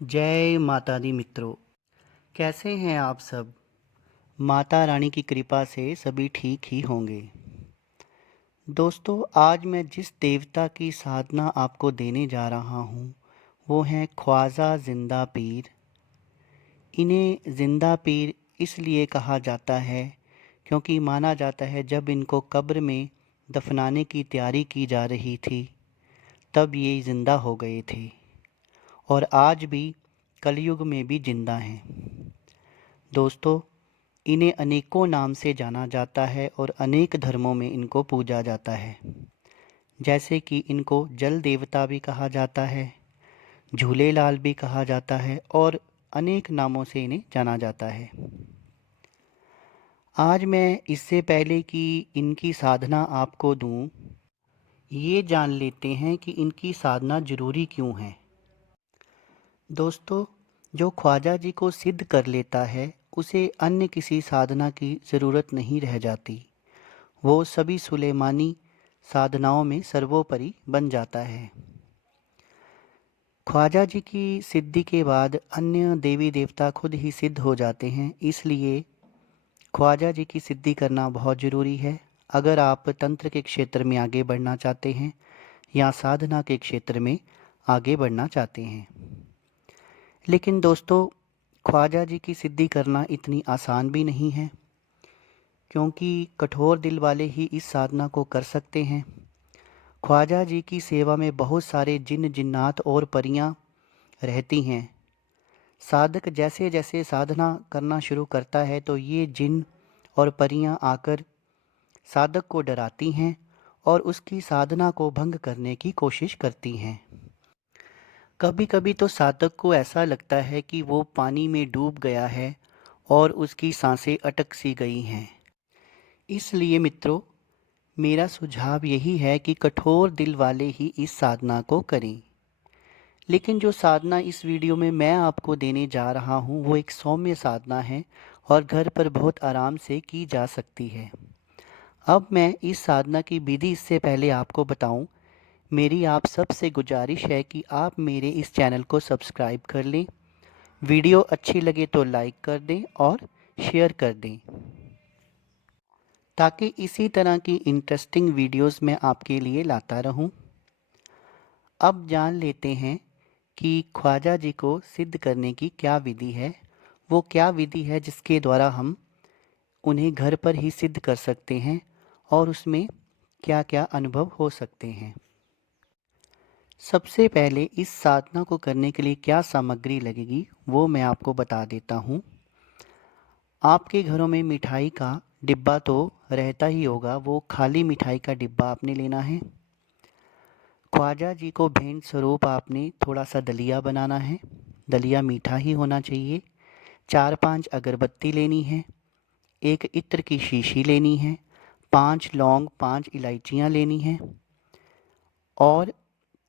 जय माता दी मित्रों। कैसे हैं आप सब? माता रानी की कृपा से सभी ठीक ही होंगे। दोस्तों, आज मैं जिस देवता की साधना आपको देने जा रहा हूँ वो हैं ख्वाजा जिंदा पीर। इन्हें जिंदा पीर इसलिए कहा जाता है क्योंकि माना जाता है जब इनको कब्र में दफनाने की तैयारी की जा रही थी तब ये जिंदा हो गए थे और आज भी कलयुग में भी जिंदा हैं। दोस्तों, इन्हें अनेकों नाम से जाना जाता है और अनेक धर्मों में इनको पूजा जाता है। जैसे कि इनको जल देवता भी कहा जाता है, झूलेलाल भी कहा जाता है और अनेक नामों से इन्हें जाना जाता है। आज मैं इससे पहले कि इनकी साधना आपको दूं, ये जान लेते हैं कि इनकी साधना ज़रूरी क्यों है। दोस्तों, जो ख्वाजा जी को सिद्ध कर लेता है उसे अन्य किसी साधना की ज़रूरत नहीं रह जाती। वो सभी सुलेमानी साधनाओं में सर्वोपरि बन जाता है। ख्वाजा जी की सिद्धि के बाद अन्य देवी देवता खुद ही सिद्ध हो जाते हैं, इसलिए ख्वाजा जी की सिद्धि करना बहुत ज़रूरी है। अगर आप तंत्र के क्षेत्र में आगे बढ़ना चाहते हैं या साधना के क्षेत्र में आगे बढ़ना चाहते हैं। लेकिन दोस्तों, ख्वाजा जी की सिद्धि करना इतनी आसान भी नहीं है, क्योंकि कठोर दिल वाले ही इस साधना को कर सकते हैं। ख्वाजा जी की सेवा में बहुत सारे जिन जिन्नात और परियां रहती हैं। साधक जैसे जैसे साधना करना शुरू करता है तो ये जिन और परियां आकर साधक को डराती हैं और उसकी साधना को भंग करने की कोशिश करती हैं। कभी कभी तो साधक को ऐसा लगता है कि वो पानी में डूब गया है और उसकी सांसें अटक सी गई हैं। इसलिए मित्रों, मेरा सुझाव यही है कि कठोर दिल वाले ही इस साधना को करें। लेकिन जो साधना इस वीडियो में मैं आपको देने जा रहा हूँ वो एक सौम्य साधना है और घर पर बहुत आराम से की जा सकती है। अब मैं इस साधना की विधि इससे पहले आपको बताऊं, मेरी आप सबसे गुजारिश है कि आप मेरे इस चैनल को सब्सक्राइब कर लें, वीडियो अच्छी लगे तो लाइक कर दें और शेयर कर दें, ताकि इसी तरह की इंटरेस्टिंग वीडियोस मैं आपके लिए लाता रहूं। अब जान लेते हैं कि ख्वाजा जी को सिद्ध करने की क्या विधि है। वो क्या विधि है जिसके द्वारा हम उन्हें घर पर ही सिद्ध कर सकते हैं और उसमें क्या क्या अनुभव हो सकते हैं। सबसे पहले इस साधना को करने के लिए क्या सामग्री लगेगी वो मैं आपको बता देता हूँ। आपके घरों में मिठाई का डिब्बा तो रहता ही होगा, वो खाली मिठाई का डिब्बा आपने लेना है। ख्वाजा जी को भेंट स्वरूप आपने थोड़ा सा दलिया बनाना है। दलिया मीठा ही होना चाहिए। 4-5 अगरबत्ती लेनी है। एक इत्र की शीशी लेनी है। 5 लौंग, 5 इलायचियाँ लेनी हैं और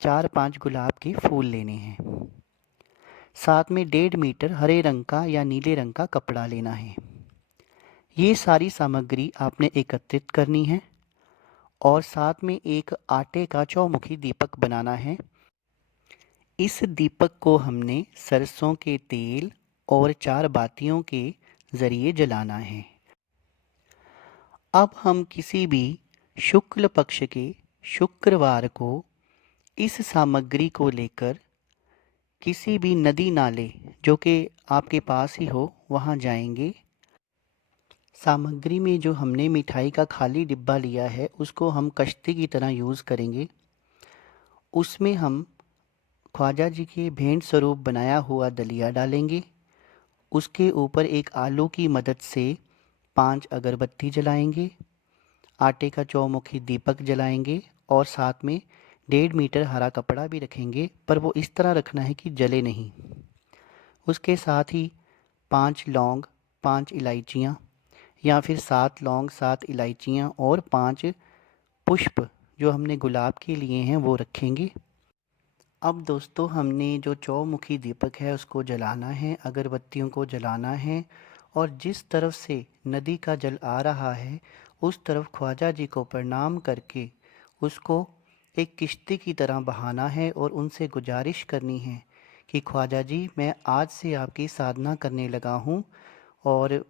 4-5 गुलाब के फूल लेने हैं। साथ में 1.5 मीटर हरे रंग का या नीले रंग का कपड़ा लेना है। ये सारी सामग्री आपने एकत्रित करनी है और साथ में एक आटे का चौमुखी दीपक बनाना है। इस दीपक को हमने सरसों के तेल और 4 बातियों के ज़रिए जलाना है। अब हम किसी भी शुक्ल पक्ष के शुक्रवार को इस सामग्री को लेकर किसी भी नदी नाले जो कि आपके पास ही हो वहाँ जाएंगे। सामग्री में जो हमने मिठाई का खाली डिब्बा लिया है उसको हम कश्ती की तरह यूज़ करेंगे। उसमें हम ख्वाजा जी के भेंट स्वरूप बनाया हुआ दलिया डालेंगे। उसके ऊपर एक आलू की मदद से 5 अगरबत्ती जलाएंगे। आटे का चौमुखी दीपक जलाएंगे और साथ में 1.5 मीटर हरा कपड़ा भी रखेंगे, पर वो इस तरह रखना है कि जले नहीं। उसके साथ ही 5 लौंग, 5 इलायचियाँ या फिर 7 लौंग, 7 इलायचियाँ और 5 पुष्प जो हमने गुलाब के लिए हैं वो रखेंगे। अब दोस्तों, हमने जो चौमुखी दीपक है उसको जलाना है, अगरबत्तियों को जलाना है और जिस तरफ से नदी का जल आ रहा है उस तरफ ख्वाजा जी को प्रणाम करके उसको एक किश्ती की तरह बहाना है और उनसे गुजारिश करनी है कि ख्वाजा जी, मैं आज से आपकी साधना करने लगा हूँ और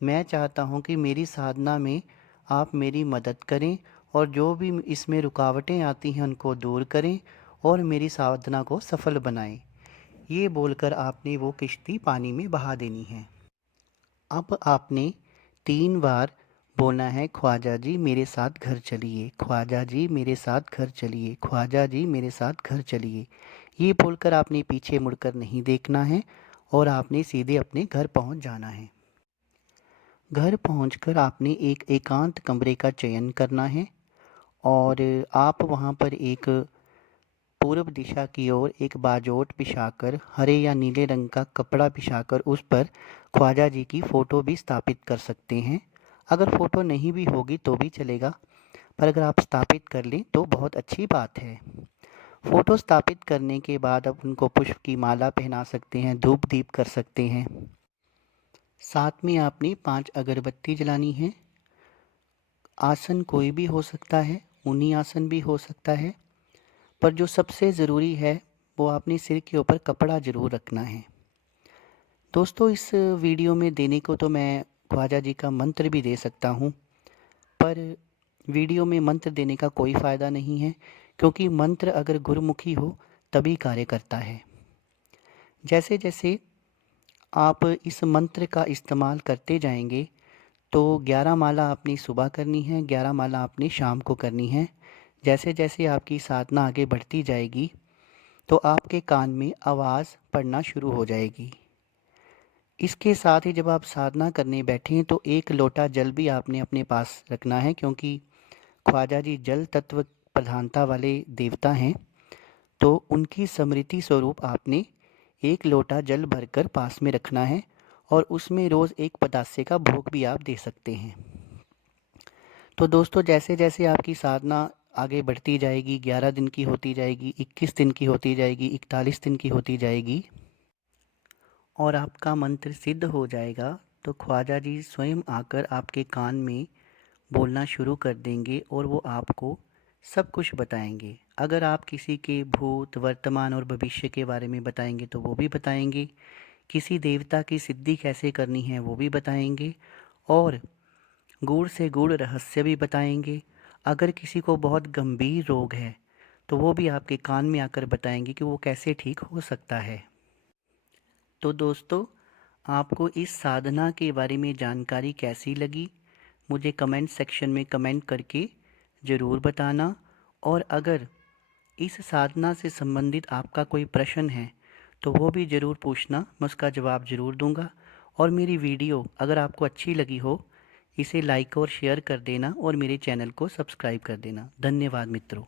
मैं चाहता हूँ कि मेरी साधना में आप मेरी मदद करें और जो भी इसमें रुकावटें आती हैं उनको दूर करें और मेरी साधना को सफल बनाएं। ये बोलकर आपने वो किश्ती पानी में बहा देनी है। अब आपने 3 बार बोलना है, ख्वाजा जी मेरे साथ घर चलिए, ख्वाजा जी मेरे साथ घर चलिए, ख्वाजा जी मेरे साथ घर चलिए। ये बोलकर आपने पीछे मुड़कर नहीं देखना है और आपने सीधे अपने घर पहुंच जाना है। घर पहुंचकर आपने एक एकांत कमरे का चयन करना है और आप वहां पर एक पूर्व दिशा की ओर एक बाजोट बिछाकर, हरे या नीले रंग का कपड़ा बिछाकर उस पर ख्वाजा जी की फ़ोटो भी स्थापित कर सकते हैं। अगर फ़ोटो नहीं भी होगी तो भी चलेगा, पर अगर आप स्थापित कर लें तो बहुत अच्छी बात है। फ़ोटो स्थापित करने के बाद अब उनको पुष्प की माला पहना सकते हैं, धूप दीप कर सकते हैं। साथ में आपने 5 अगरबत्ती जलानी है। आसन कोई भी हो सकता है, ऊनी आसन भी हो सकता है, पर जो सबसे ज़रूरी है वो आपने सिर के ऊपर कपड़ा ज़रूर रखना है। दोस्तों, इस वीडियो में देने को तो मैं ख्वाजा जी का मंत्र भी दे सकता हूँ, पर वीडियो में मंत्र देने का कोई फ़ायदा नहीं है, क्योंकि मंत्र अगर गुरुमुखी हो तभी कार्य करता है। जैसे जैसे आप इस मंत्र का इस्तेमाल करते जाएंगे तो 11 माला आपने सुबह करनी है, 11 माला आपने शाम को करनी है। जैसे जैसे आपकी साधना आगे बढ़ती जाएगी तो आपके कान में आवाज़ पड़ना शुरू हो जाएगी। इसके साथ ही जब आप साधना करने बैठें तो 1 लोटा जल भी आपने अपने पास रखना है, क्योंकि ख्वाजा जी जल तत्व प्रधानता वाले देवता हैं, तो उनकी स्मृति स्वरूप आपने 1 लोटा जल भरकर पास में रखना है और उसमें रोज़ 1 पतासे का भोग भी आप दे सकते हैं। तो दोस्तों, जैसे जैसे आपकी साधना आगे बढ़ती जाएगी, 11 दिन की होती जाएगी, 21 दिन की होती जाएगी, 41 दिन की होती जाएगी और आपका मंत्र सिद्ध हो जाएगा, तो ख्वाजा जी स्वयं आकर आपके कान में बोलना शुरू कर देंगे और वो आपको सब कुछ बताएंगे। अगर आप किसी के भूत, वर्तमान और भविष्य के बारे में बताएंगे तो वो भी बताएंगे, किसी देवता की सिद्धि कैसे करनी है वो भी बताएंगे और गूढ़ से गूढ़ रहस्य भी बताएंगे। अगर किसी को बहुत गंभीर रोग है तो वो भी आपके कान में आकर बताएंगे कि वो कैसे ठीक हो सकता है। तो दोस्तों, आपको इस साधना के बारे में जानकारी कैसी लगी, मुझे कमेंट सेक्शन में कमेंट करके ज़रूर बताना। और अगर इस साधना से संबंधित आपका कोई प्रश्न है तो वो भी ज़रूर पूछना, मैं उसका जवाब ज़रूर दूंगा। और मेरी वीडियो अगर आपको अच्छी लगी हो, इसे लाइक और शेयर कर देना और मेरे चैनल को सब्सक्राइब कर देना। धन्यवाद मित्रों।